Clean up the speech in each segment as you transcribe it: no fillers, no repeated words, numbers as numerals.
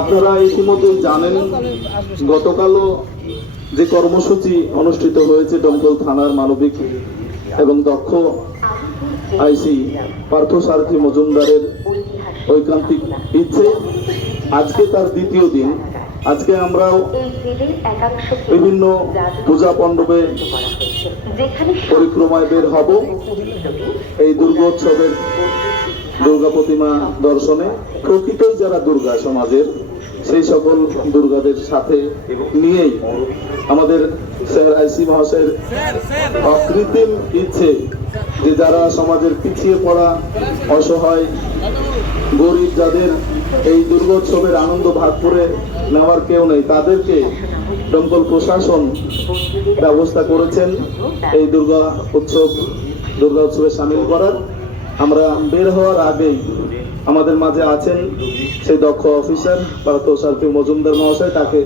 আপনারা ইতিমধ্যে জানেন গতকালও যে কর্মসূচি অনুষ্ঠিত হয়েছে দমকল থানার মানবিক এবং দক্ষ আইসি পার্থসারথী মজুমদারের ঐকান্তিক ইচ্ছে, আজকে তার দ্বিতীয় দিন। আজকে আমরাও বিভিন্ন পূজা মণ্ডপে পরিক্রমায় বের হব এই দুর্গোৎসবের দুর্গা প্রতিমা দর্শনে। প্রকৃতই যারা দুর্গা সমাজের, সেই সকল দুর্গাদের সাথে নিয়েই আমাদের স্যার আইসি মহাশয়ের অকৃত্রিম ইচ্ছে যে যারা সমাজের পিছিয়ে পড়া, অসহায়, গরিব, যাদের এই দুর্গোৎসবের আনন্দ ভাগ করে নেওয়ার কেউ নেই, তাদেরকে দমকল প্রশাসন ব্যবস্থা করেছেন এই দুর্গা উৎসবে সামিল করার। আমরা বের হওয়ার আগেই আমাদের মাঝে আছেন সেই দক্ষ অফিসার পার্থসারথী মজুমদার মহাশয়, তাকে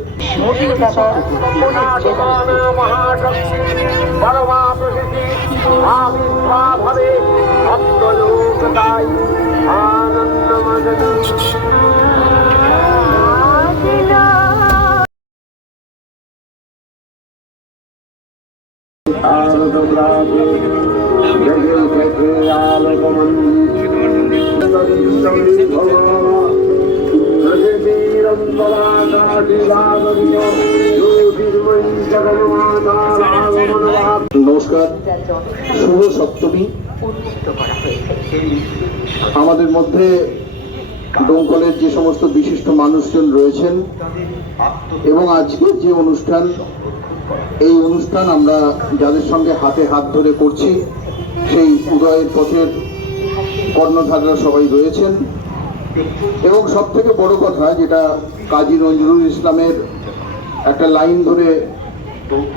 নমস্কার, শুভ সপ্তমী। আমাদের মধ্যে দমকলের যে সমস্ত বিশিষ্ট মানুষজন রয়েছেন এবং আজকের যে অনুষ্ঠান, এই অনুষ্ঠান আমরা যাদের সঙ্গে হাতে হাত ধরে করছি সেই উদয়ের পথের কর্ণধাররা সবাই রয়েছেন। এবং সব থেকে বড় কথা, যেটা কাজী নজরুল ইসলামের একটা লাইন ধরে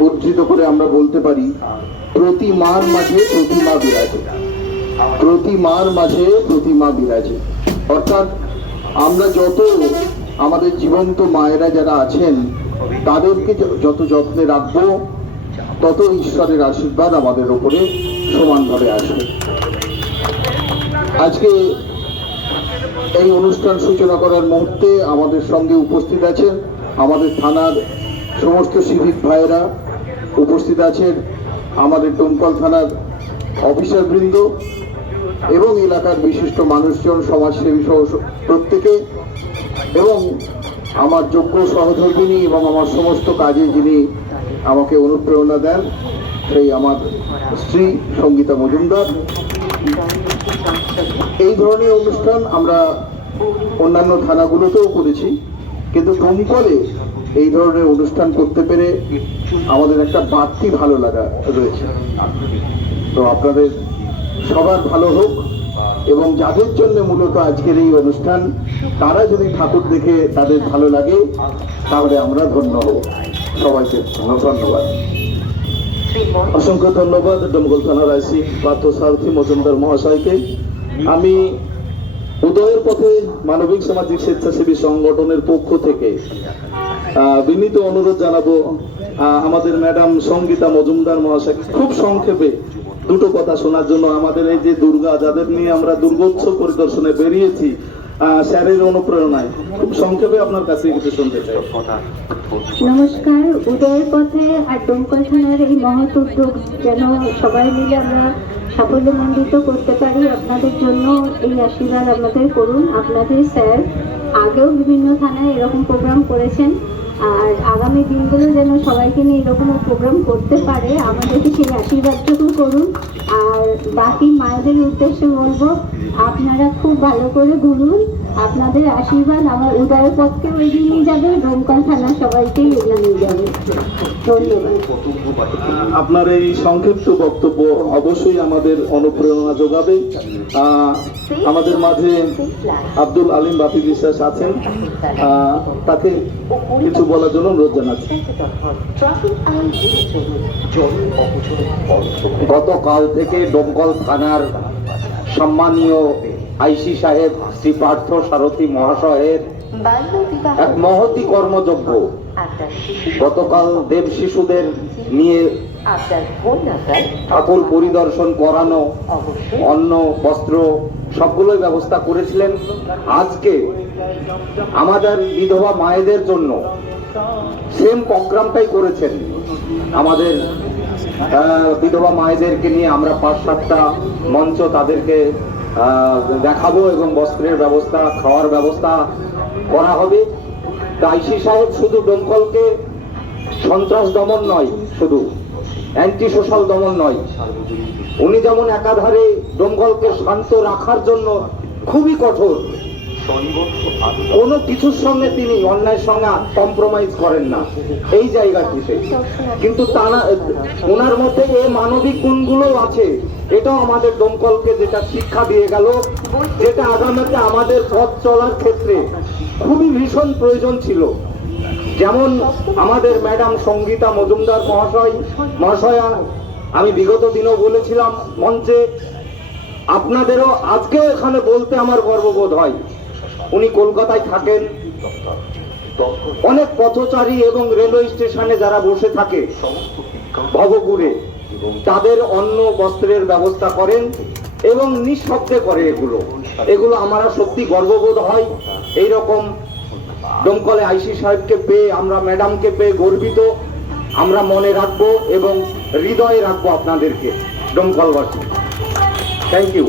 উদ্ধৃত করে আমরা বলতে পারি, প্রতি মার মাঝে প্রতিমা বিরাজে, প্রতি মার মাঝে প্রতিমা বিরাজে। অর্থাৎ আমরা যত আমাদের জীবন্ত মায়েরা যারা আছেন তাদেরকে যত যত্নে রাখবো, তত ঈশ্বরের আশীর্বাদ আমাদের উপরে সমানভাবে আসবে। আজকে এই অনুষ্ঠান সূচনা করার মুহূর্তে আমাদের সঙ্গে উপস্থিত আছেন আমাদের থানার সমস্ত সিভিক ভাইয়েরা, উপস্থিত আছেন আমাদের দমকল থানার অফিসারবৃন্দ এবং এলাকার বিশিষ্ট মানুষজন, সমাজসেবী সহ প্রত্যেকে, এবং আমার যোগ্য সহধর্মিনী এবং আমার সমস্ত কাজে যিনি আমাকে অনুপ্রেরণা দেন, সেই আমার স্ত্রী সঙ্গীতা মজুমদার। এই ধরনের অনুষ্ঠান আমরা অন্যান্য থানাগুলোতেও করেছি, কিন্তু দমকলে এই ধরনের অনুষ্ঠান করতে পেরে আমাদের একটা বাড়তি ভালো লাগা রয়েছে। তো আপনাদের সবার ভালো হোক, এবং যাদের জন্য মূলত আজকের এই অনুষ্ঠান, তারা যদি ঠাকুর দেখে তাদের ভালো লাগে তাহলে আমরা ধন্য হব। সবাইকে ধন্যবাদ, অসংখ্য ধন্যবাদ দমকল থানার আইসি পার্থসারথী মজুমদার মহাশয়কে। আমি উদয়ের পথে মানবিক সামাজিক স্বেচ্ছাসেবী সংগঠনের পক্ষ থেকে বিনীত অনুরোধ জানাবো আমাদের ম্যাডাম সঙ্গীতা মজুমদার মহাশয় খুব সংক্ষেপে দুটো কথা শোনার জন্য। আমাদের এই যে দুর্গা, যাদের নিয়ে আমরা দুর্গোৎসব পরিদর্শনে বেরিয়েছি স্যারের অনুপ্রেরণায়, খুব সংক্ষেপে আপনার কাছে কিছু শুনতে চাই। নমস্কার। উদয়ের পথে আর দমকল থানার এই মহৎ উদ্যোগ যেন সবাই মিলে আমরা সাফল্যমণ্ডিত করতে পারি, আপনাদের জন্য এই আশীর্বাদ আমাদের করুন। আপনাদের স্যার আগেও বিভিন্ন থানায় এরকম প্রোগ্রাম করেছেন, আর আগামী দিনগুলো যেন সবাইকে নিয়ে এরকম প্রোগ্রাম করতে পারে, আমাদেরকে সেই আশীর্বাদটুকু করুন। আর বাকি মায়েদের উদ্দেশ্যে বলবো, আপনারা খুব ভালো করে ঘুরুন, আপনাদের আশীর্বাদ আমার উদয়ের পথকেও এগিয়ে নিয়ে যাবে, দমকল থানা সবাইকেই এগিয়ে নিয়ে যাবে। ধন্যবাদ। আপনার এই সংক্ষিপ্ত বক্তব্য অবশ্যই আমাদের অনুপ্রেরণা যোগাবে। আমাদের মাঝে আব্দুল আলিম বাপি বিশ্বাস আছেন, তাকে কিছু বলার জন্য অনুরোধ জানাচ্ছি। গতকাল থেকে দমকল থানার সম্মানীয় আইসি সাহেব শ্রী পার্থ সারথী মহাশয়ের এক মহতি কর্মযজ্ঞ। গতকাল দেব শিশুদের নিয়ে ঠাকুর পরিদর্শন করানো, অন্ন বস্ত্র সবগুলোই ব্যবস্থা করেছিলেন। আজকে আমাদের বিধবা মায়েদের জন্য সেম প্রোগ্রামটাই করেছেন। আমাদের বিধবা মায়েদেরকে নিয়ে আমরা 5-7টা মঞ্চ তাদেরকে দেখাবো এবং বস্ত্রের ব্যবস্থা, খাওয়ার ব্যবস্থা করা হবে। আইসি সাহেব শুধু ডোমকলকে সন্ত্রাস দমন নয়, শুধু অ্যান্টি সোশ্যাল দমন নয়, উনি যেমন একাধারে ডোমকলকে শান্ত রাখার জন্য খুবই কঠোর, কোনো কিছুর সঙ্গে তিনি অন্যায়ের সঙ্গে কম্প্রোমাইজ করেন না এই জায়গাটিতে। কিন্তু ওনার মধ্যে এই মানবিক গুণগুলো আছে, এটাও আমাদের ডোমকলকে যেটা শিক্ষা দিয়ে গেল, যেটা আগামীতে আমাদের পথ চলার ক্ষেত্রে খুবই ভীষণ প্রয়োজন ছিল। যেমন আমাদের ম্যাডাম সঙ্গীতা মজুমদার মহাশয়া, আমি বিগত দিনও বলেছিলাম মঞ্চে, আপনাদেরও আজকে এখানে বলতে আমার গর্ববোধ হয়। উনি কলকাতায় থাকেন, অনেক পথচারী এবং রেলওয়ে স্টেশনে যারা বসে থাকে ভবঘুরে, তাদের অন্ন বস্ত্রের ব্যবস্থা করেন এবং নিঃশব্দে করে। এগুলো আমরা সত্যি গর্ববোধ হয়। এইরকম ডোমকলে আইসি সাহেবকে পেয়ে, আমরা ম্যাডামকে পেয়ে গর্বিত। আমরা মনে রাখবো এবং হৃদয়ে রাখবো আপনাদেরকে, ডোমকলবাসী। Thank you.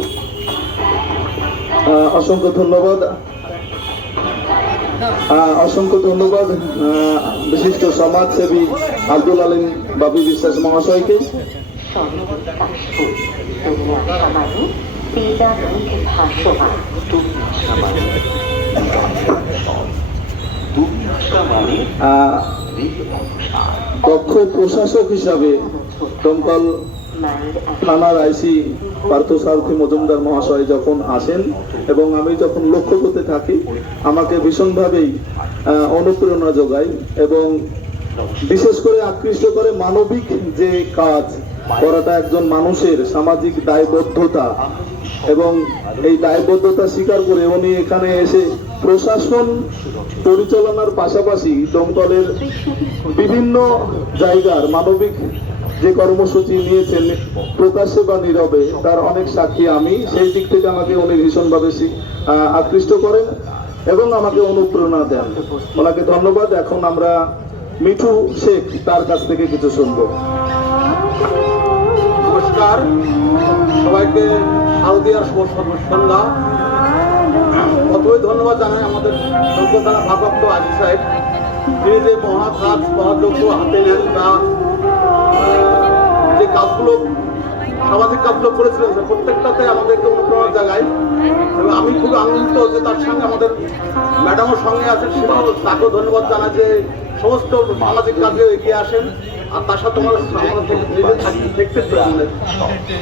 অসংখ্য ধন্যবাদ, অসংখ্য ধন্যবাদ বিশিষ্ট সমাজসেবী আব্দুল আলিম বাবি বিশ্বাস মহাশয়কে। দক্ষ প্রশাসক হিসাবে দমকল থানার আইসি পার্থসারথী মজুমদার মহাশয় যখন আসেন এবং আমি যখন লক্ষ্য করতে থাকি, আমাকে ভীষণভাবেই অনুপ্রেরণা যোগায় এবং বিশেষ করে আকৃষ্ট করে মানবিক যে কাজ করাটা একজন মানুষের সামাজিক দায়বদ্ধতা, এবং এই দায়বদ্ধতা স্বীকার করে উনি এখানে এসে প্রশাসন পরিচালনার পাশাপাশি দমকলের বিভিন্ন জায়গার মানবিক যে কর্মসূচি নিয়েছেন প্রকাশ্যে বা নীরবে, তার অনেক সাক্ষী আমি। সেই দিক থেকে আমাকে উনি ভীষণভাবে আকৃষ্ট করেন এবং আমাকে অনুপ্রেরণা দেন। ওনাকে ধন্যবাদ। এখন আমরা মিঠু শেখ তার কাছ থেকে কিছু শুনবো। নমস্কার সবাইকে, শারদীয়ার শুভ সন্ধ্যা। প্রথমে ধন্যবাদ জানাই আমাদের কলকাতা ভারপ্রাপ্ত আইসি সাহেব, তিনি যে মহা কাজ মহাযজ্ঞ হাতে নেন, তা যে কাজগুলো সামাজিক কাজগুলো করেছিলেন প্রত্যেকটাতে আমাদেরকে অনুপ্রেরণা জাগায়। এবং আমি খুব আনন্দিত যে তার সঙ্গে আমাদের ম্যাডামের সঙ্গে আছেন, সেটাও তাকেও ধন্যবাদ জানাই যে সমস্ত সামাজিক কাজে এগিয়ে আসেন। আর তার সাথে আমরা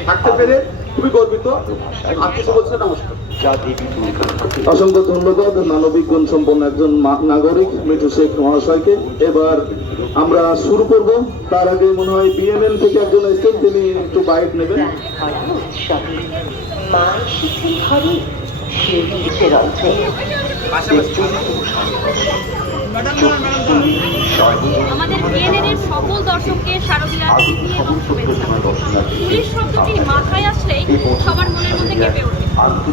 থাকতে পেরে খুবই গর্বিত। আর কিছু বলছে, নমস্কার। অসংখ্য ধন্যবাদ মানবিক গুণ সম্পন্ন একজন নাগরিক মিঠু শেখ মহাশয়কে। এবার আমরা শুরু করব। তার আগে মনে হয় বিএনএন থেকে একজন এসেছেন, তিনি একটু বাইট নেবেন। আমাদের বিএনএন এর সকল দর্শককে শারদীয়ার প্রীতি এবং শুভেচ্ছা। পুলিশ শব্দটি মাথায় আসলেই সবার মনের মধ্যে কেঁপে ওঠে,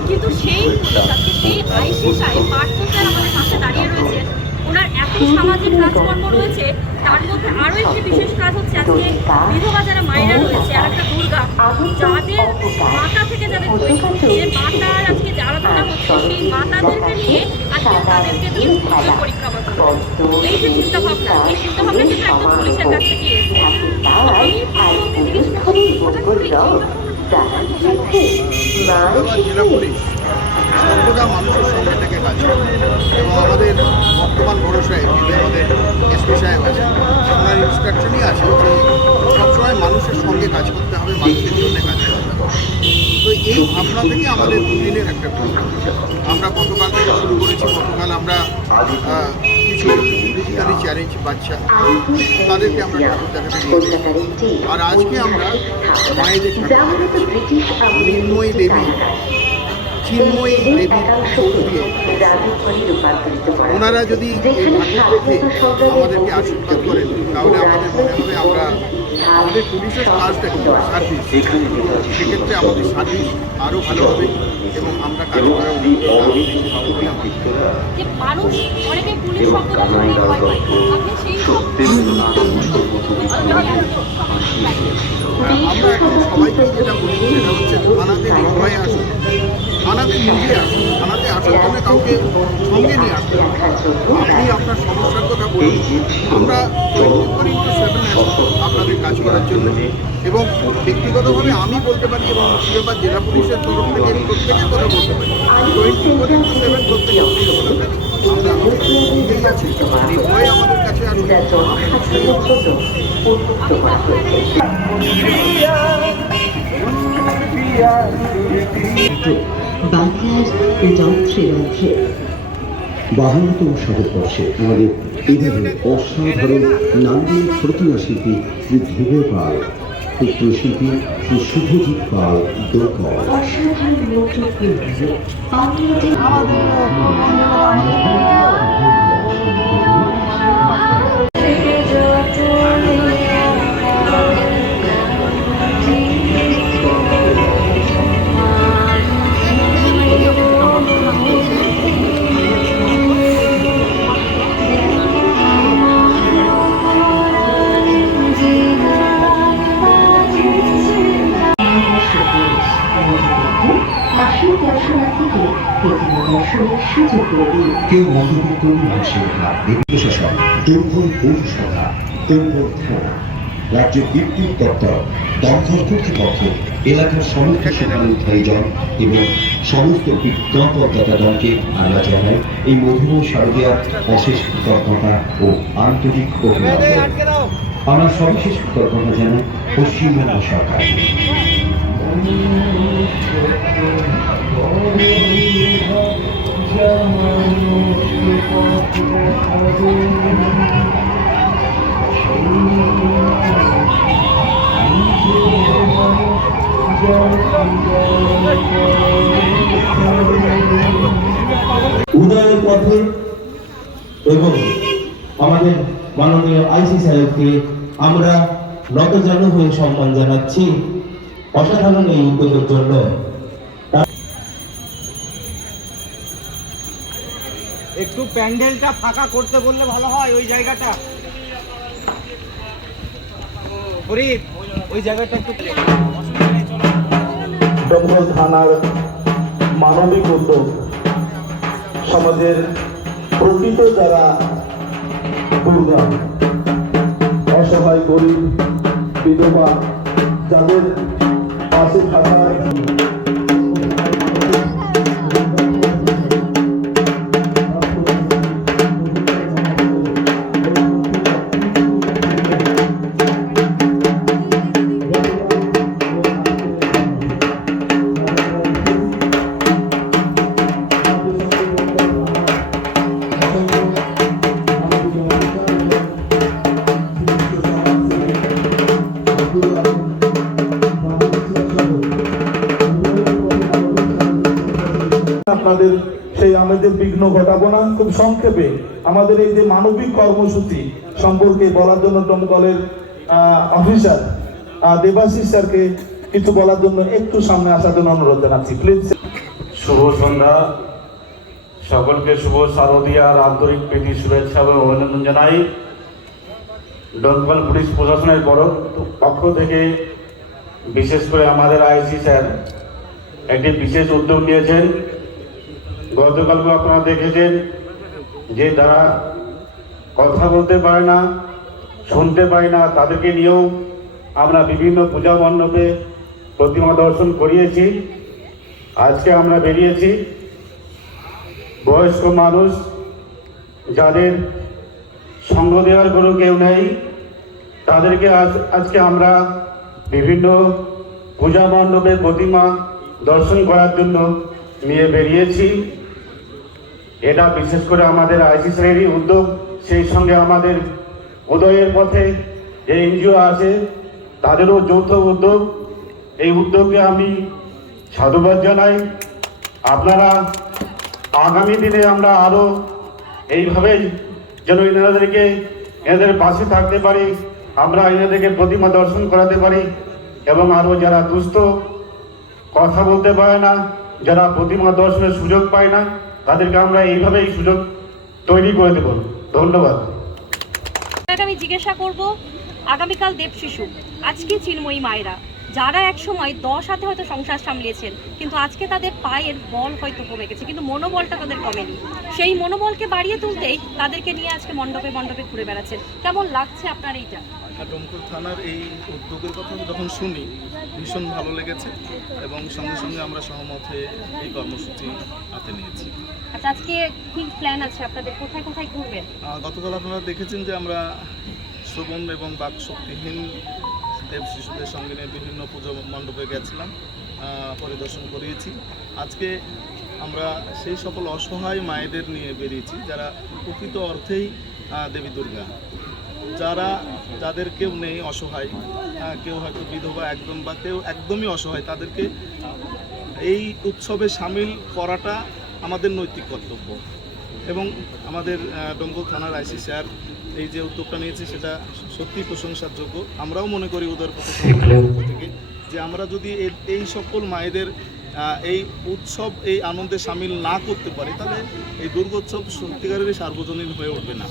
কিন্তু সেই পুলিশ আজকে সেই আইসি সাহেব পার্থ স্যার আমাদের পাশে দাঁড়িয়ে রয়েছেন। ওনার এত সামাজিক কাজকর্ম রয়েছে, তার মধ্যে আরও একটি বিশেষ কাজ হচ্ছে আজকে বিধবা যারা মায়েরা রয়েছে, আর একটা দুর্গা, যাদের মাতা থেকে যাদের যে মাতার আজকে আরাধনা হচ্ছে, সেই মাতাদেরকে নিয়ে আজকে তাদেরকে নিয়ে পরিক্রমা করবে। এই যে চিন্তাভাবনা, এই চিন্তাভাবনা কিন্তু একদম পুলিশের কাছ থেকে এসেছে। আমি জেলা পুলিশ সর্বদা মানুষের সঙ্গে থেকে কাজ করে এবং আমাদের বর্তমান বড় সাহেব, আমাদের এসপি সাহেব আছেন, ওনার ইনস্ট্রাকশনই আছে যে সবসময় মানুষের সঙ্গে কাজ করতে হবে, মানুষের জন্য কাজ করতে হবে। তো এই ভাবনা থেকে আমাদের দুদিনের একটা প্রোগ্রাম আমরা গতকাল থেকে শুরু করেছি। গতকাল আমরা কিছু ফিজিক্যালি চ্যালেঞ্জ বাচ্চা, তাদেরকে আমরা ঠাকুর দেখাতে দিয়েছি। আর আজকে আমরা মায়েদের মৃন্ময়ী দেবী, চিন্ময়ী দেবীর চোখ দিয়ে ওনারা যদি এই ভাগ্য দেখে আমাদেরকে আশীর্বাদ করেন, তাহলে আমাদের মনে হবে আমরা আমাদের পুলিশের কাজটা কি সার্ভিস, সেক্ষেত্রে আমাদের সার্ভিস আরও ভালো হবে এবং আমরা কাজ করার যে মানুষ অনেকে পুলিশ শব্দটা শুনলেই ভয় পায়, আপনি সেই সব আমরা এখন সবাইকে যেটা বলি সেটা হচ্ছে থানাতে সবাই আসুন, থানাতে নিজে আসুন, থানাতে আসার জন্য কাউকে সঙ্গে নিয়ে আসতে হবে। আপনি আপনার সমস্যার কথা বলুন, আমরা 24/7 আসবো আপনাদের কাজ করার জন্য। এবং ব্যক্তিগতভাবে আমি বলতে পারি এবং মুর্শিদাবাদ জেলা পুলিশের তরফ থেকে প্রত্যেকের কথা বলতে পারি, 24/7 প্রত্যেকে পুলিশ বলে থাকি। আমরা নিজেই আছি, নির্ভয়ে আমাদের কাছে আসুন। বাংলার যন্ত্রে যন্ত্রে 52তম শতবর্ষে আমাদের এভাবে অসাধারণ নান্দনিক প্রতিমা শিল্পী শ্রী ধ্রুব পাল, চিত্রশিল্পী শ্রী শুভজিৎ পাল দোকর। অসাধারণ মন্ত্রপুঞ্জ বাংলাদেশ মাসিক দর্শনার্থীকে প্রতিমা দর্শনের সুযোগ করে দিন। কেউ মন্তব্য করুন মানুষের প্রশাসন, দুর্ভোগ পৌরসভা, দুর্ভোগ থানা, রাজ্যের বিদ্যুৎ দপ্তর, দমকল কর্তৃপক্ষ, এলাকার সমস্ত শুভানুধ্যায়ীজন এবং সমস্ত বিজ্ঞাপনদাতাগণকে আমরা জানাই এই মধুময় শারদীয়ার অশেষ কৃতজ্ঞতা ও আন্তরিক অভিনন্দন। আমরা সবিশেষ কৃতজ্ঞতা জানাই পশ্চিমবঙ্গ সরকার। উদয়ের পথে এবং আমাদের মাননীয় আইসি সাহেবকে আমরা নতজানু হয়ে সম্মান জানাচ্ছি অসাধারণ এই উদ্যোগের জন্য। একটু প্যান্ডেলটা ফাঁকা করতে বললে ভালো হয়, ওই জায়গাটা ফরিদ, ওই জায়গাটা একটু দমকল থানার মানবিক উদ্যোগ সমাজের প্রকৃত যারা দুর্গম, অসহায়, গরিব, বিধবা, যাদের পাশে থাকার আপনাদের সেই আমাদের বিঘ্ন ঘটাবো না। খুব সংক্ষেপে আমাদের এই যে মানবিক কর্মসূচি সম্পর্কে বলার জন্য দমকলের অফিসার দেবাশিস স্যারকে কিছু বলার জন্য একটু সামনে আসার জন্য অনুরোধ জানাচ্ছি, প্লিজ। শুভ সন্ধ্যা, সকলকে শুভ শারদীয়ার আন্তরিক প্রীতি শুভেচ্ছা এবং অভিনন্দন জানাই। দমকল পুলিশ প্রশাসনের পক্ষ থেকে বিশেষ করে আমাদের আইসি স্যার একটি বিশেষ উদ্যোগ নিয়েছেন। গতকালকে আপনারা দেখেছেন যে তারা কথা বলতে পারে না, শুনতে পায় না, তাদেরকে নিয়েও আমরা বিভিন্ন পূজা মণ্ডপে প্রতিমা দর্শন করিয়েছি। আজকে আমরা বেরিয়েছি বয়স্ক মানুষ যাদের সঙ্গ দেওয়ার কোনো কেউ নেই, তাদেরকে আজকে আমরা বিভিন্ন পূজা মণ্ডপে প্রতিমা দর্শন করার জন্য নিয়ে বেরিয়েছি। এটা বিশেষ করে আমাদের আইসি স্যারেরই উদ্যোগ, সেই সঙ্গে আমাদের উদয়ের পথে যে এনজিও আছে তাদেরও যৌথ উদ্যোগ। এই উদ্যোগকে আমি সাধুবাদ জানাই। আপনারা আগামী দিনে আমরা আরও এইভাবে যেন এনাদেরকে এনাদের পাশে থাকতে পারি, আমরা এনাদেরকে প্রতিমা দর্শন করাতে পারি এবং আরও যারা দুস্থ, কথা বলতে পারে না, যারা প্রতিমা দর্শনের সুযোগ পায় না, তাদেরকে আমরা এইভাবেই সুযোগ তৈরি করে দেব। ধন্যবাদ। আমি জিজ্ঞাসা করব, আগামীকাল দেব শিশু, আজকে চিন্ময়ী মায়েরা যারা একসময় 10 হাতে হয়তো সংসার সামলিয়েছেন, কিন্তু আজকে তাদের পায়ের বল হয়তো কমে গেছে, কিন্তু মনোবলটা তাদের কমেনি। সেই মনোবলকে বাড়িয়ে তুলতেই তাদেরকে নিয়ে আজকে মণ্ডপে মণ্ডপে ঘুরে বেড়াচ্ছেন। কেমন লাগছে আপনার এইটা? ডোমকল থানার এই উদ্যোগের কথা যখন শুনি ভীষণ ভালো লেগেছে এবং সঙ্গে সঙ্গে আমরা সহমত হয়ে এই কর্মসূচি হাতে নিয়েছি। আচ্ছা, আজকে কি প্ল্যান আছে আপনাদের? কোথায় কোথায় ঘুরবেন? গতকাল আপনারা দেখেছেন যে আমরা শ্রবণ এবং বাক শক্তিহীন দেব শিশুদের সঙ্গে নিয়ে বিভিন্ন পুজো মণ্ডপে গেছিলাম, পরিদর্শন করিয়েছি। আজকে আমরা সেই সকল অসহায় মায়েদের নিয়ে বেরিয়েছি যারা প্রকৃত অর্থেই দেবী দুর্গা, যাদের কেউ নেই, অসহায়, কেউ হয়তো বিধবা একদম বা কেউ একদমই অসহায়, তাদেরকে এই উৎসবে সামিল করাটা আমাদের নৈতিক কর্তব্য। এবং আমাদের ডোমকল থানার আইসি স্যার এই যে উদ্যোগটা নিয়েছে সেটা সত্যিই প্রশংসার যোগ্য। আমরাও মনে করি উদয়ের পক্ষ থেকে যে আমরা যদি এই সকল মায়েদের এই উৎসব, এই আনন্দে সামিল না করতে পারি, তাহলে এই দুর্গোৎসব সত্যিকারেরই সার্বজনীন হয়ে উঠবে না।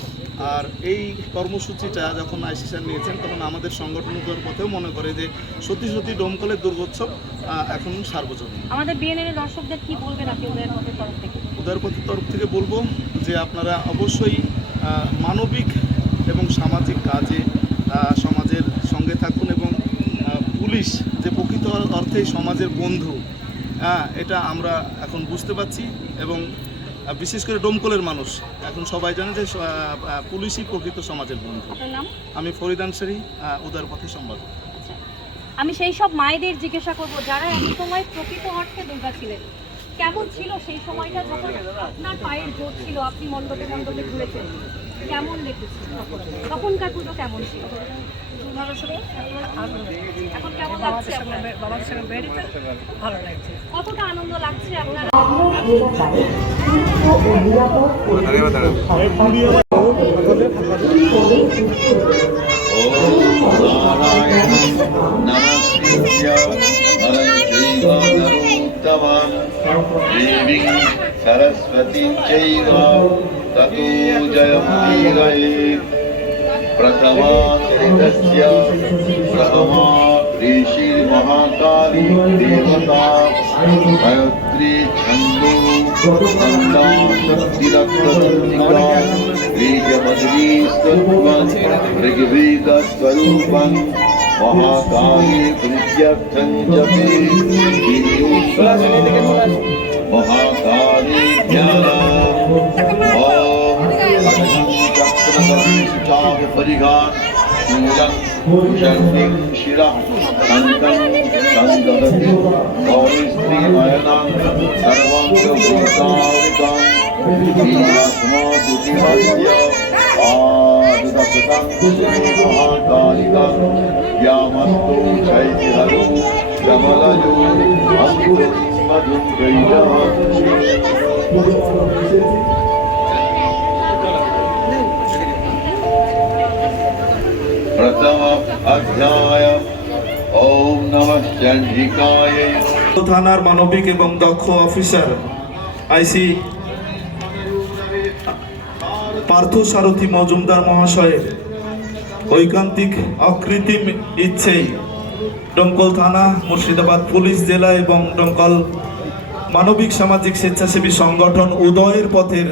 আর এই কর্মসূচিটা যখন আইসি স্যার নিয়েছেন, তখন আমাদের সংগঠন উদয়ের পথেও মনে করে যে সত্যি সত্যি ডোমকলের দুর্গোৎসব এখন সার্বজনীন। আমাদের বিএনএর দর্শকদের কি বলবেন আপনি উদয়ের পথের তরফ থেকে? উদয়ের পথের তরফ থেকে বলবো যে আপনারা অবশ্যই মানবিক এবং সামাজিক কাজে সমাজের সঙ্গে থাকুন এবং পুলিশ যে প্রকৃত অর্থেই সমাজের বন্ধু, এটা আমরা এখন বুঝতে পারছি এবং বিশেষ করে ডোমকলের মানুষ এখন সবাই জানে যে পুলিশই প্রকৃত সমাজের বন্ধু। আমি ফরিদ আনসারী, উদয়ের পথে সম্পাদক। আমি সেই সব মায়েদের জিজ্ঞাসা করব যারা এক সময় প্রকৃত অর্থে দুর্গা ছিলেন। কেমন ছিল সেই সময়টা যখন আপনার পায়ের জোর ছিল, আপনি মণ্ডপে মণ্ডপে ঘুরেছেন? কেমন দেখেছেন তখনকার পুজো? কেমন ছিল? এখন কেমন লাগছে? কতটা আনন্দ লাগছে আপনার? सरस्वती चैव ततो जयमुदीरयेत्। प्रथमा कृतस्य प्रथमा ऋषिर्महाकाली देवता गायत्री छन्दो नन्दा शक्तिरक्तमन्त्रिका बीजमद्रीस्तत्त्वं ऋग्वेदस्वरूपं महाकाली प्रीत्यर्थं जपेत्। महाकाली परिघान शक्तिं शिरः कण्ठं सन्ददति गौरीस्त्रीनयनं सर्वं भूतावृतं ीरस्मादुतिमस्य आदुदकृतं महाकालिकं यामस्तु चैतिहरो कमलयो अमृतं मधुं गैरः। प्रथम अध्याय ओम नमः चंडिकाय। থানার মানবিক এবং দক্ষ অফিসার আইসি পার্থ সারথী মজুমদার মহাশয়ের ঐকান্তিক অকৃত্রিম ইচ্ছেই ডোমকল থানা, মুর্শিদাবাদ পুলিশ জেলা এবং ডোমকল মানবিক সামাজিক স্বেচ্ছাসেবী সংগঠন উদয়ের পথের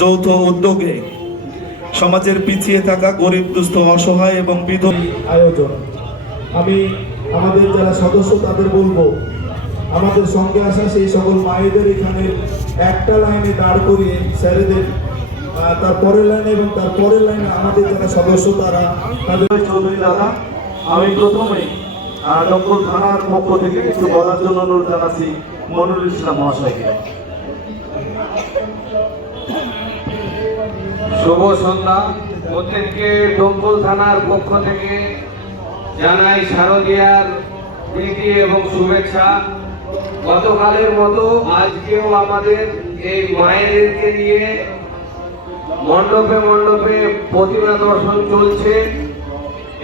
যৌথ উদ্যোগে সমাজের পিছিয়ে থাকা গরিব দুস্থ অসহায় এবং বিধবা আয়োজন। আমি আমাদের যারা সদস্য তাদের বলবো আমাদের সঙ্গে আসা সেই সকল মায়েদের এখানে একটা লাইনে দাঁড় করিয়ে স্যারেদের তার পরের লাইনে এবং তার পরের লাইনে আমাদের যারা সদস্য তারা তাদের চৌধুরী দাদা। আমি প্রথমেই ডোমকল থানার পক্ষ থেকে কিছু বলার জন্য অনুরোধ জানাচ্ছি মনিরুল ইসলাম মহাশয়কে। শুভ সন্ধ্যা। প্রত্যেককে ডোমকল থানার পক্ষ থেকে জানাই শারদীয়ার প্রীতি এবং শুভেচ্ছা। গতকালের মতো আজকেও আমাদের এই মায়েদেরকে নিয়ে মণ্ডপে মণ্ডপে প্রতিমা দর্শন চলছে।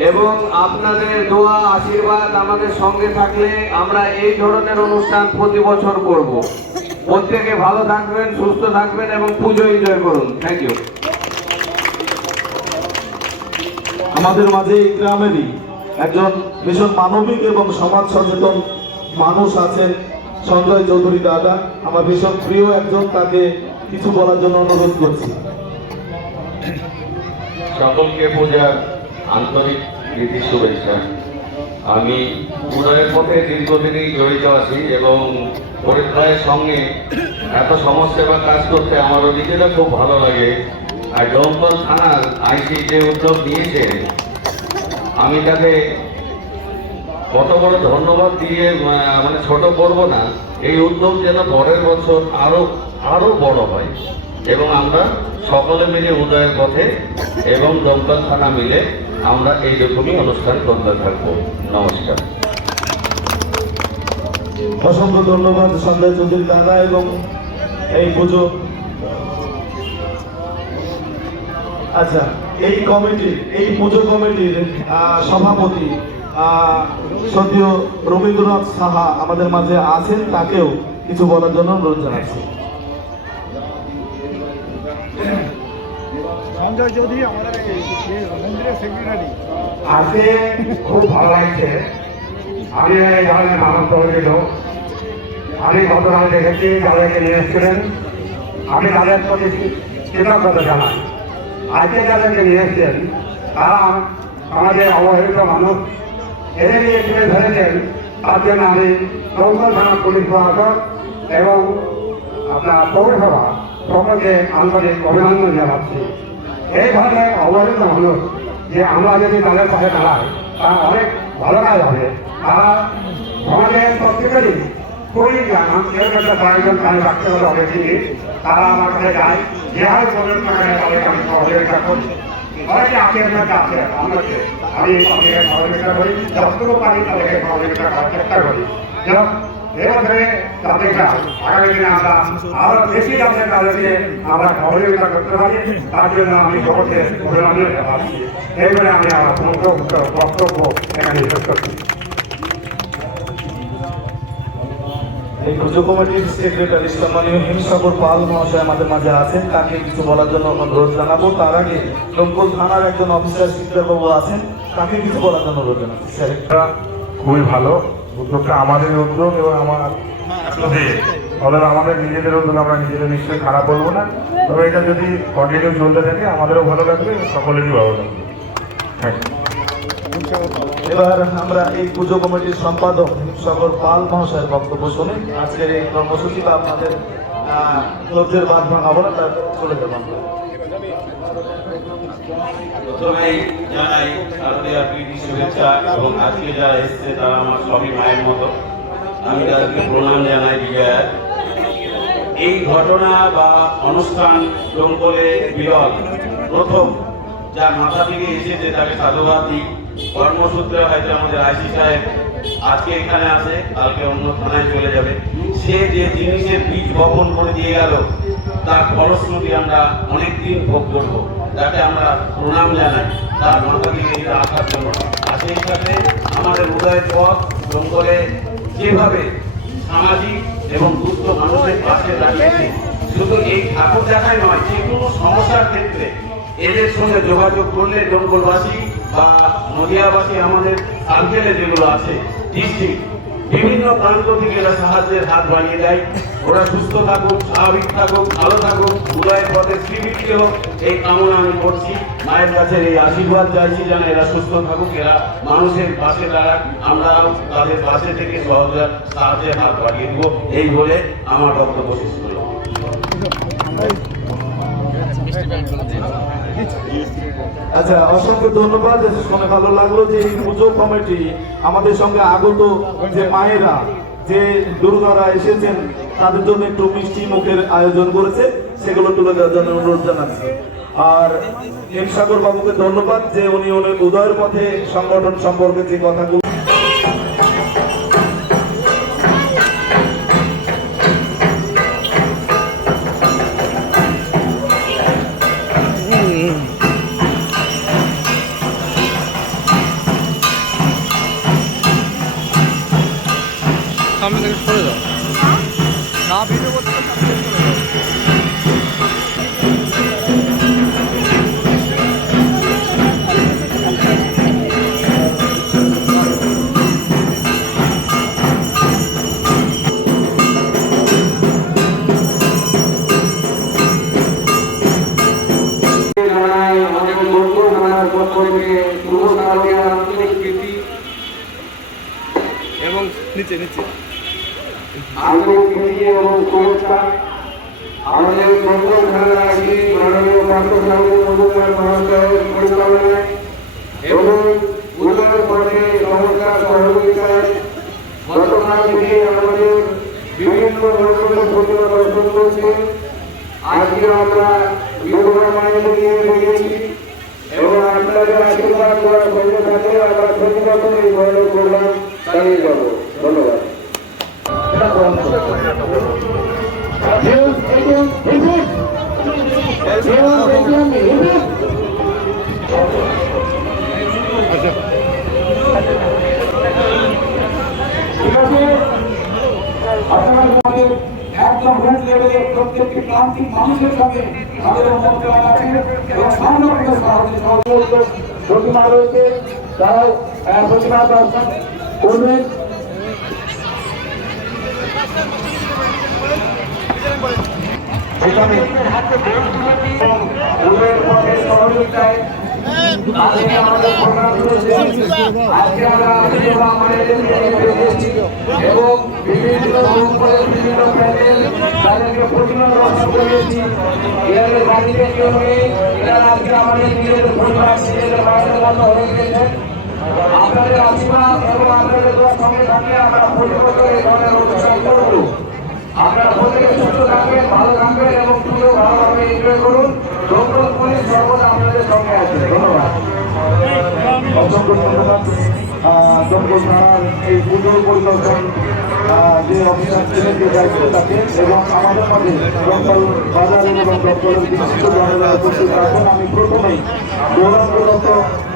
এবং আপনাদের দোয়া আশীর্বাদ আমাদের সঙ্গে থাকলে আমরা এই ধরনের অনুষ্ঠান প্রতি বছর করব। প্রত্যেকে ভালো থাকবেন, সুস্থ থাকবেন এবং পুজো এনজয় করুন। Thank you. আমাদের মাঝে এই গ্রামেরই একজন ভীষণ মানবিক এবং সমাজ সচেতন মানুষ আছেন, সঞ্জয় চৌধুরী দাদা। আমার ভীষণ প্রিয় একজন, তাকে কিছু বলার জন্য অনুরোধ করছি। সকলকে পূজার আন্তরিক প্রীতি শুভেচ্ছা। আমি উদয়ের পথে দীর্ঘদিনই জড়িত আছি এবং পরিত্রায়ের সঙ্গে এত সমাজসেবা কাজ করতে আমারও নিজেরা খুব ভালো লাগে। আর ডোমকল থানার আইসি যে উদ্যোগ নিয়েছে, আমি তাকে কত বড় ধন্যবাদ দিয়ে মানে ছোট করব না। এই উদ্যোগ যেন পরের বছর আরো বড় হয় এবং আমরা সকলে মিলে উদয়ের পথে এবং দমকল থানা মিলে আমরা এইরকমই অনুষ্ঠান করতে থাকবো। নমস্কার। অসংখ্য ধন্যবাদ সঞ্জয় চৌধুরী দাদা। এবং এই পুজো আচ্ছা, এই কমিটির, এই পুজো কমিটির সভাপতি সদ্য রবীন্দ্রনাথ সাহা আমাদের মাঝে আছেন, তাকেও কিছু বলার জন্য অনুরোধ জানাচ্ছি। সঞ্জয় চৌধুরী আমাদের মন্দিরের সেক্রেটারি। আজকে খুব ভালো লাগছে। আমি এই ধরনের মানুষ তৈরি লোক, আমি গতকাল দেখেছি যাদেরকে নিয়ে এসেছিলেন, আমি তাদের প্রতি কৃতজ্ঞতা জানাই। আজকে যাদেরকে নিয়ে এসেছেন তারা আমাদের অবহেলিত মানুষ, এদের নিয়ে তুলে ধরেছেন। তার জন্য আমি দমকল থানা পুলিশ প্রশাসন এবং আপনার পৌরসভা সকলকে আন্তরিক অভিনন্দন জানাচ্ছি। এই ধরনের অবহেলিত মানুষ যে আমরা যদি তাদের পাশে দাঁড়াই, তা অনেক ভালো কাজ হবে। তারা সমাজের প্রত্যেকেরই খুবই কেউ একটা কয়েকজন কাজ রাখতে হলে অনেক জিনিস তারা আমার কাছে যায়, যেভাবে বলেন তাদেরকে আমি সহযোগিতা করি। অনেকে আছে আছে আমাকে, আমি তাদেরকে সহযোগিতা করি, যতটুকু পারি তাদেরকে সহযোগিতা করার চেষ্টা করি। এভাবে তাদেরকে আগামী দিনে আমরা আরো বেশি যাতে তাদেরকে আমরা সহযোগিতা করতে পারি, তার জন্য আমি সকলকে অভিনন্দন জানাচ্ছি। এইভাবে আমি আমার বক্তব্য এখানে শেষ করছি। এই পুজো কমিটির সেক্রেটারি সম্মানীয় হিমসাগর পাল মহাশয় আমাদের মাঝে আছেন, তাকে কিছু বলার জন্য অনুরোধ জানাবো। তার আগে দমকল থানার একজন অফিসার শিকদারবাবু আছেন, তাকে কিছু বলার জন্য অনুরোধ জানাচ্ছি। স্যার, খুবই ভালো উদ্যোগটা, আমাদের উদ্যোগ এবং আমাদের নিজেদের উদ্যোগ, আমরা নিজেদের নিশ্চয়ই খারাপ বলবো না। তবে এটা যদি কন্টিনিউ চলতে থাকে আমাদেরও ভালো লাগবে, সকলেরই ভালো লাগবে। Thank you. এবার আমরা এই পুজো কমিটির সম্পাদক হিমসাগর পাল মহাশয়ের বক্তব্য শুনি। আজকের এই কর্মসূচি বা আপনাদের ধৈর্যের বাঁধ ভাঙাবো না, তার চলে যাবো আমরা। প্রথমেই জানাই শারদীয়ার প্রীতি শুভেচ্ছা এবং আজকে যারা এসছে তারা আমার সবই মায়ের মতো। আমি তাদেরকে প্রণাম জানাই বিজয়ার। এই ঘটনা বা অনুষ্ঠান দমকলে বিরল, প্রথম যার মাথা থেকে এসেছে তাকে সাধুবাদ দিই। কর্মসূত্রে হয়তো আমাদের আইসি সাহেব আজকে এখানে আছে, কালকে অন্য থানায় চলে যাবে। সে যে জিনিসের বীজ বপন করে দিয়ে গেল তার ফলশ্রুতি আমরা অনেকদিন ভোগ করবো, তাকে আমরা প্রণাম জানাই তার মাথা থেকে এটা আসার জন্য। আর সেই সাথে আমাদের উদয়ের পথ দমকলে যেভাবে সামাজিক এবং দুস্থ মানুষের পাশে দাঁড়িয়েছে, শুধু এই ঠাকুর দেখাই নয়, যে কোনো সমস্যার ক্ষেত্রে এদের সঙ্গে যোগাযোগ করলে দমকলবাসী বা নদিয়াবাসী আমাদের সার্কেলে যেগুলো আছে ডিস্ট্রিক্ট বিভিন্ন প্রান্ত থেকে এরা সাহায্যের হাত বাড়িয়ে দেয়। ওরা সুস্থ থাকুক, স্বাভাবিক থাকুক, ভালো থাকুক, উদয়ের পথে শ্রীবৃদ্ধি হোক, এই কামনা আমি করছি। মায়ের কাছে এই আশীর্বাদ চাইছি যেন এরা সুস্থ থাকুক, এরা মানুষের পাশে দাঁড়াক, আমরাও তাদের পাশে থেকে সাহায্যের হাত বাড়িয়ে দেবো। এই বলে আমার বক্তব্য শেষ করি। আচ্ছা, অসংখ্য ধন্যবাদ। শুনে ভালো লাগলো যে এই পুজো কমিটি আমাদের সঙ্গে আগত যে মায়েরা, যে দুর্গারা এসেছেন, তাদের জন্য একটু মিষ্টি মুখের আয়োজন করেছে, সেগুলো তুলে দেওয়ার জন্য অনুরোধ জানাচ্ছি। আর হিমসাগর বাবুকে ধন্যবাদ যে উনি উদয়ের পথে সংগঠন সম্পর্কে যে কথাগুলো সামনে থেকে সরে যাও, না ভিডিও করতে সামনে থেকে সরে যাও। এবং নিচে নিচে আমাদের মঙ্গল খেলা আসি মাননীয় মহাশয়ের পরিচালনায় এবং উন্নয়ন পথে সংস্কার সহযোগিতায় গতকাল থেকে আমাদের বিভিন্ন রকমের প্রতিমা দর্শন করছে। আজকে আমরা বিধবা মায়ের নিয়ে বেরিয়েছি এবং আপনাদের আশীর্বাদ করার সঙ্গে সাথে আমরা প্রতিমত এই ধরনের প্রোগ্রাম চালিয়ে যাব। ধন্যবাদ। একদম রুট লেভেলে প্রত্যেকটি প্রান্তিক মানুষের সঙ্গে আমাদের মধ্যে আছে এবং সামনে প্রতিমা রয়েছে, তারাও প্রতিমা দর্শন করবেন। এখানে সহযোগিতায় আজকে আমাদের প্রোগ্রাম চলছে। আজকে আমরা এবং বিভিন্ন বিভিন্ন প্যানেল তাদেরকে প্রতিমা দর্শন করিয়েছি। এদের বাড়িতে কেউ নেই, এরা আজকে আমাদের নিজেদের পরিবার নিজেদের বাইরের মতো হয়ে গেছেন। আপনাদের আশীর্বাদ এবং আপনাদের সঙ্গে থাকলে আমরা পরিবর্তন এই ধরনের অনুষ্ঠান করব। আপনারা প্রত্যেকে সুস্থ থাকবেন, ভালো থাকবেন এবং পুরো ভালোভাবে এনজয় করুন। দমকল পুলিশ সর্বদা আপনাদের সঙ্গে আছে। ধন্যবাদ। অসংখ্য ধন্যবাদ দমকল থানার এই পুজোর পরিদর্শন যে অফিসার ছিলেন, যে দায়িত্ব থাকে এবং আমাদের মাঝে দমকল বাজার এবং দমকলের বিশিষ্ট জনেরা উপস্থিত আছেন। আমি প্রথমেই গৌরবদত্ত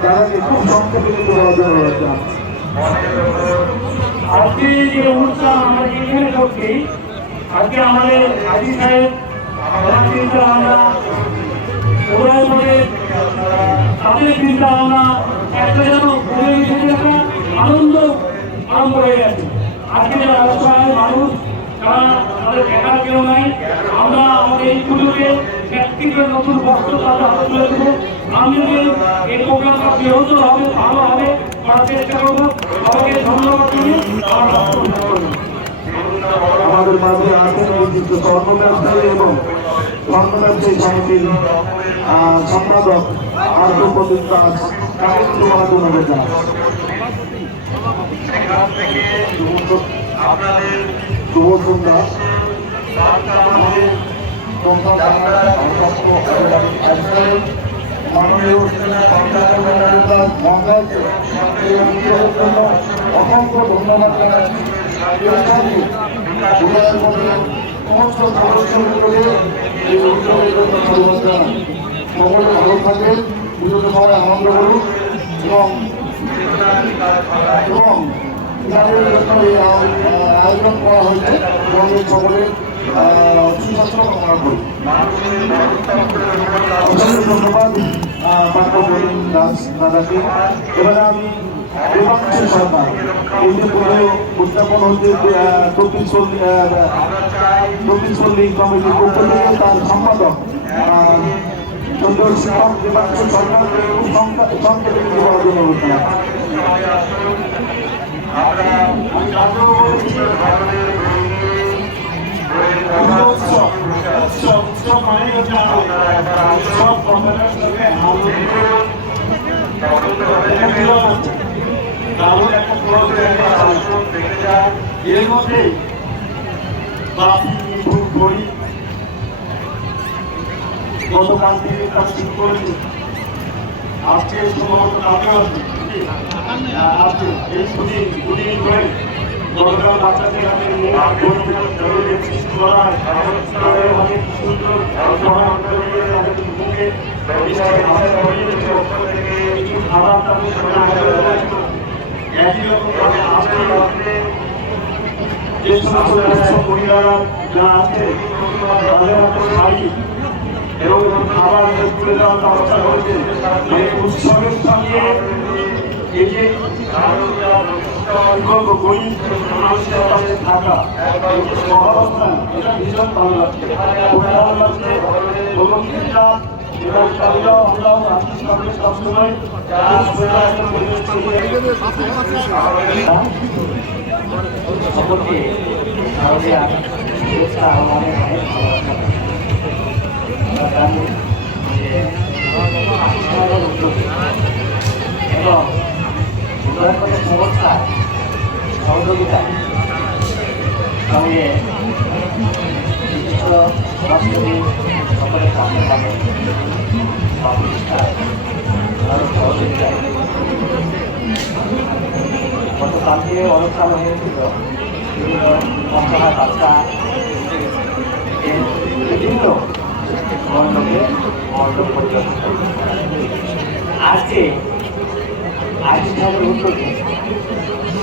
তারাকে খুব সংক্ষেপে কিছু বলার জন্য বলেছিলাম। আজকে যে অনুষ্ঠান আমরা এখানে করছি, আজকে আমাদের হাজি সাহেব চিন্তা ভাবনা ওরাও করে তাদের চিন্তা ভাবনা একটা যেন একটা আনন্দ আরম্ভ হয়ে গেছে। আজকে যারা অসহায় মানুষ, তারা তাদের দেখার কেউ নাই, আমরা আমাদের এই পুজোকে ব্যক্তিগত নতুন বস্ত্র তাদের হাতে তুলে দেবো। আমি এই প্রোগ্রামটা বৃহত্তর হবে, ভালো হবে, করার চেষ্টা করবো। সবাইকে ধন্যবাদ দিয়ে আমার বক্তব্য করবো। আমাদের মাঝে আছেন বিশিষ্ট স্বর্ণ ব্যবসায়ী এবং স্বর্ণ ব্যবসায়ী সমিতির সম্পাদক আর্থপ্রদীপ দাস, তাকে কিছু বলার জন্য বলছেন। শুভ সন্ধ্যা। আমাদের মাননীয় অসংখ্য ধন্যবাদ জানাচ্ছি। সকলে ভালো থাকবেন, পুজোতে সবাই আনন্দ করুন এবং আয়োজন করা হয়েছে সকলের সুস্বাস্থ্য কামনা করি। ধন্যবাদ দাদাকে। এবারে আমি দেবাংশু সরকার, এই যে উদযাপন হচ্ছে চব্বিশপল্লী কমিটির পক্ষ থেকে তার সম্পাদক শিক্ষক দেবাংশু সরকারকে সংক্ষেপে কিছু বলার জন্য বলছিলাম। উৎসব মানে হচ্ছে সব কথাটার সাথে এর মধ্যে গতকাল থেকে কাজ শুরু করেছে। আজকে সম্ভবত আজকে এই দুদিন ধরে গতকাল বাচ্চাদের অনেক সুন্দর মুখে খাবার তাদের একই রকম যে সমস্ত ব্যবসা মহিলারা যারা আছে তাদের হাতে শাড়ি এবং খাবার তুলে দেওয়ার ব্যবস্থা করেছে। মানে উৎসবের সঙ্গে এই যে গরিব মানুষের কাছে থাকা এই যে সহাবস্থান, এটা ভীষণ ভালো লাগছে, খুব ভালো লাগছে। ভগবতীরা এবং তারাও আমরাও রাখির সঙ্গে সবসময় সকলকে শারদীয়া শুভেচ্ছা আহ্বানে এবং উদয়পথের সংস্থার সহযোগিতায় সঙ্গে বিশিষ্ট সমাজসেবী সকলের সামনে পাবে আরো সহযোগিতায় গতকালকে অনুষ্ঠান হয়েছিল বিভিন্ন মন্ত্রণালয় বার্তা বিভিন্ন মণ্ডপে মণ্ডপ পরিদর্শন করেছে। আজকে আইসি সাহেবের উদ্যোগে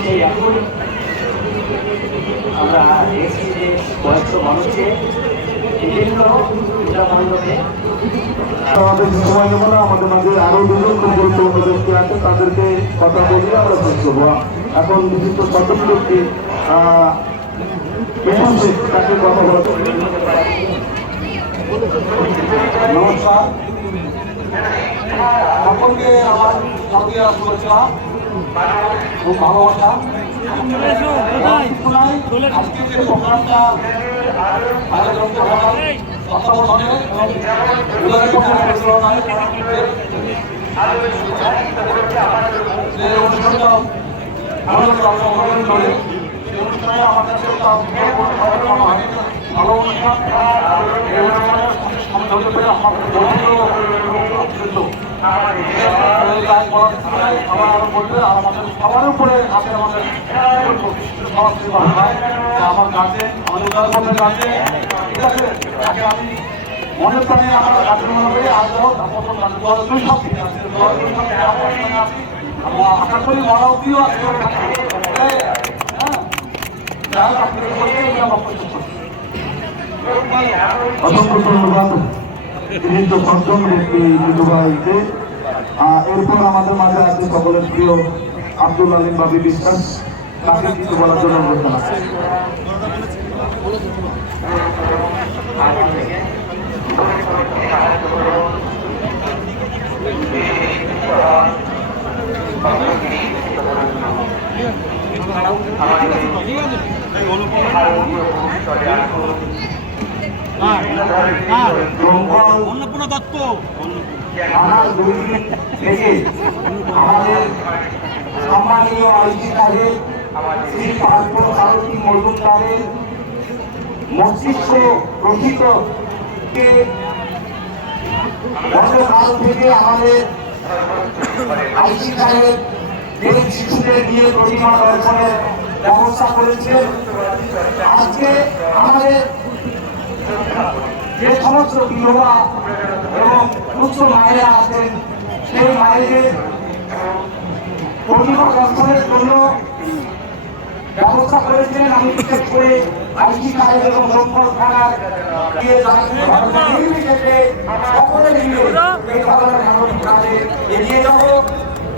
সেই এখন আমরা দেখছি যে কয়েকশো মানুষকে বিভিন্ন পূজা মণ্ডপে আমাদের সময় নেব না, আমাদের মাঝে আরো দুজন খুব গুরুত্বপূর্ণ ব্যক্তি আছে, তাদেরকে কথা বলে আমরা শেষ করবো। এখন বিশিষ্ট ছাত্র ব্যক্তি তাকে কথা বলা। নমস্কার সকলকে আমার সঙ্গে শুভেচ্ছা ও ভালোবাসা। আজকে যে প্রোগ্রামটা আয়োজন করা হয় তত্ত্বাবধানে এবং উদয়পথের পরিচালনায় যে অনুষ্ঠানটা আমাদের অংশগ্রহণ করে সেই অনুষ্ঠানে আমার কাছে ভালো অনুষ্ঠান। এই অনুষ্ঠানের সামনে ধরতে পেরে আমার আরো বলবে আর আমাদের সবার উপরে আছে আমাদের সমাজসেবা আমার কাছে আমাদের উদয়পথের কাছে, ঠিক আছে। তাকে আমি মনে প্রাণে আমার কাছে মনে করি আজ দুই সব ঠিক আছে, আমরা আশা করি মরা অব্দিও আছে। হ্যাঁ আপনি অসংখ্য ধন্যবাদ বিশিষ্ট পঞ্চম ব্যক্তি বিধবাইতে। এরপর আমাদের মাঝে আছে সকলের প্রিয় আব্দুল আলিম বাবি বিশ্বাস, তাকে কিছু বলার জন্য অনুরোধ জানাচ্ছি। অন্নপূর্ণা দত্ত থেকে আমাদের সম্মানীয় আইসি সাহেব শ্রী পার্থ সারথী মজুমদারের মস্তিষ্ক প্রথিত গতকাল থেকে আমাদের আইসি সাহেব যে শিশুদের নিয়ে প্রতিমা দর্শনের ব্যবস্থা করেছে। আজকে আমাদের যে সমস্ত বিধবা এবং উচ্চ মায়েরা আছেন সেই মায়েদের প্রতিমা দর্শনের জন্য ব্যবস্থা করেছেন। আমি বিশেষ করে আইসি সাহেব এবং দমকল থানার সকলে মিলে এই ধরনের কাজে এগিয়ে যাব।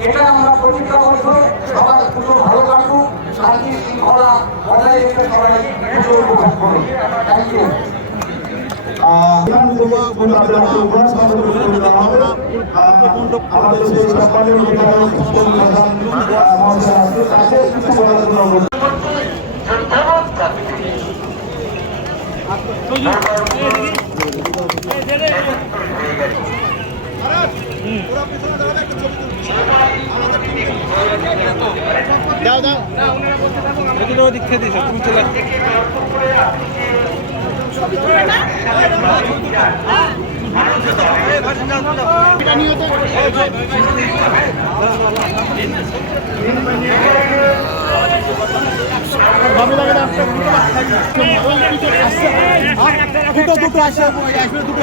এটা আমরা প্রতিজ্ঞা করবো সবার পুজো ভালো কাটুক, শান্তি শৃঙ্খলা বজায় রেখে সবাই পুজো উপভোগ করুন। Thank you. আমাদের সেই সম্মানীয় বিধায়ক দাও দাও দীক্ষা দিস তুমি চলে দুটো আসে দুটো